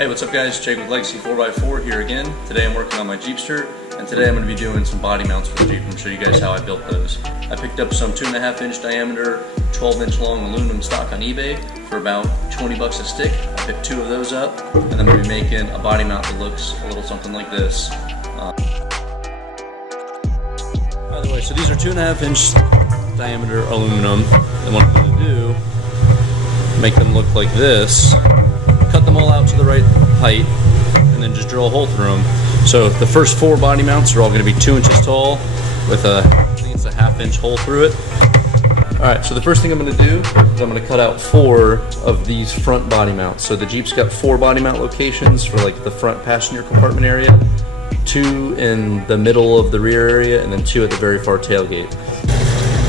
Hey, what's up guys? Jake with Legacy 4x4 here again. Today I'm working on my Jeepster, and today I'm going to be doing some body mounts for the Jeep. I'm going to show you guys how I built those. I picked up some 2.5 inch diameter, 12 inch long aluminum stock on eBay for about 20 bucks a stick. I picked 2 of those up, and then I'm going to be making a body mount that looks a little something like this. By the way, so these are 2.5 inch diameter aluminum, and what I'm going to do, make them look like this. Cut them all out to the right height, and then just drill a hole through them. So the first 4 body mounts are all going to be 2 inches tall with I think it's a 1/2 inch hole through it. Alright, so the first thing I'm going to do is I'm going to cut out 4 of these front body mounts. So the Jeep's got 4 body mount locations for like the front passenger compartment area, 2 in the middle of the rear area, and then 2 at the very far tailgate.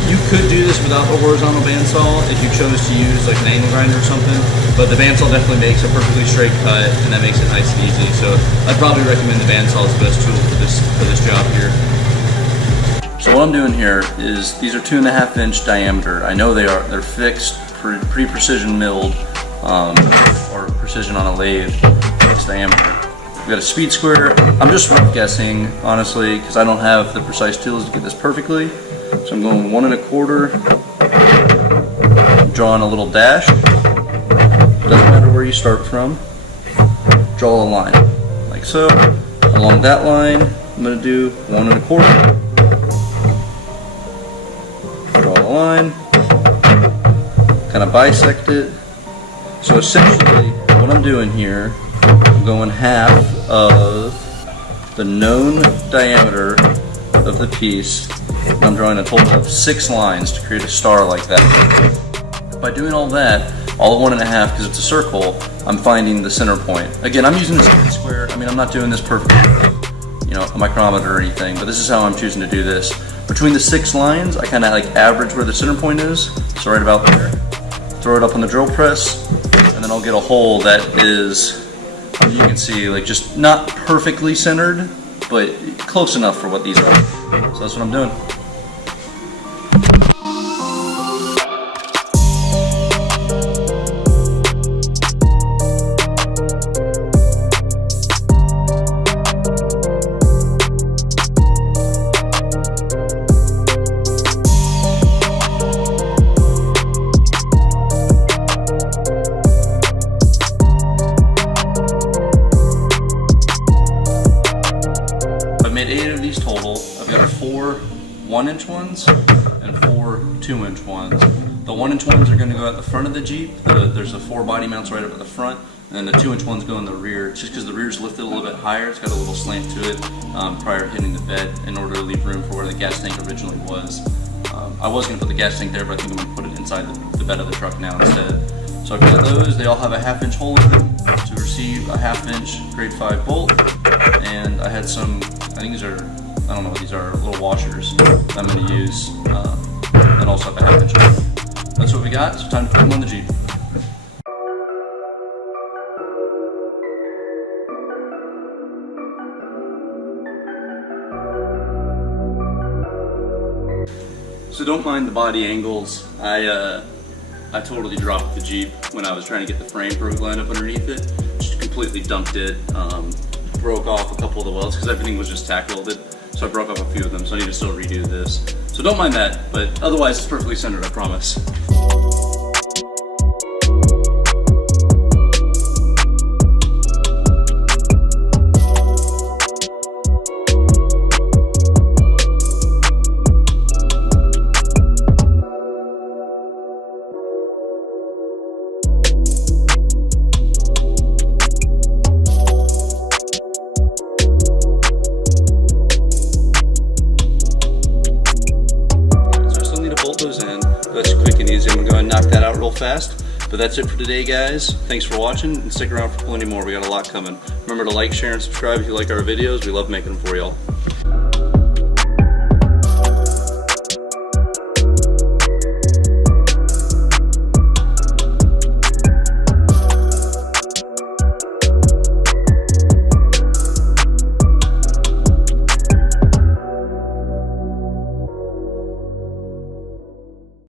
You could do this without the horizontal bandsaw if you chose to use like an angle grinder or something, but the bandsaw definitely makes a perfectly straight cut, and that makes it nice and easy. So I'd probably recommend the bandsaw as the best tool for this job here. So what I'm doing here is these are 2.5 inch diameter. I know they're fixed, pretty precision milled, or precision on a lathe, fixed diameter. We've got a speed square. I'm just rough guessing, honestly, because I don't have the precise tools to get this perfectly. So I'm going 1 1/4, drawing a little dash. Doesn't matter where you start from. Draw a line, like so. Along that line, I'm going to do 1 1/4. Draw a line, kind of bisect it. So essentially, what I'm doing here, I'm going half of the known diameter of the piece. I'm drawing a total of 6 lines to create a star like that. By doing all that, all of 1 1/2, because it's a circle, I'm finding the center point. Again, I'm using this speed square. I mean, I'm not doing this perfectly, you know, a micrometer or anything, but this is how I'm choosing to do this. Between the 6 lines, I kind of like average where the center point is, so right about there. Throw it up on the drill press, and then I'll get a hole that is, you can see, like just not perfectly centered, but close enough for what these are. So that's what I'm doing. I've made 8 of these total. I've got 4 1-inch ones and 4 2-inch ones. The 1-inch ones are going to go at the front of the Jeep. There's the 4 body mounts right up at the front, and then the 2-inch ones go in the rear. It's just because the rear's lifted a little bit higher. It's got a little slant to it prior to hitting the bed in order to leave room for where the gas tank originally was. I was going to put the gas tank there, but I think I'm going to put it inside the bed of the truck now instead. So I've got those. They all have a 1/2 inch hole in them to receive a 1/2 inch grade 5 bolt. And I had some, I think these are, I don't know what these are, little washers that I'm going to use, and also have a 1/2 inch hole. That's what we got. So time to put them on the Jeep. So don't mind the body angles. I totally dropped the Jeep when I was trying to get the frame perfect lined up underneath it. Just completely dumped it. Broke off a couple of the welds because everything was just tack welded. So I broke off a few of them, so I need to still redo this. So don't mind that, but otherwise it's perfectly centered, I promise. That's quick and easy. I'm going to go and knock that out real fast. But that's it for today, guys. Thanks for watching, and stick around for plenty more. We got a lot coming. Remember to like, share, and subscribe if you like our videos. We love making them for y'all.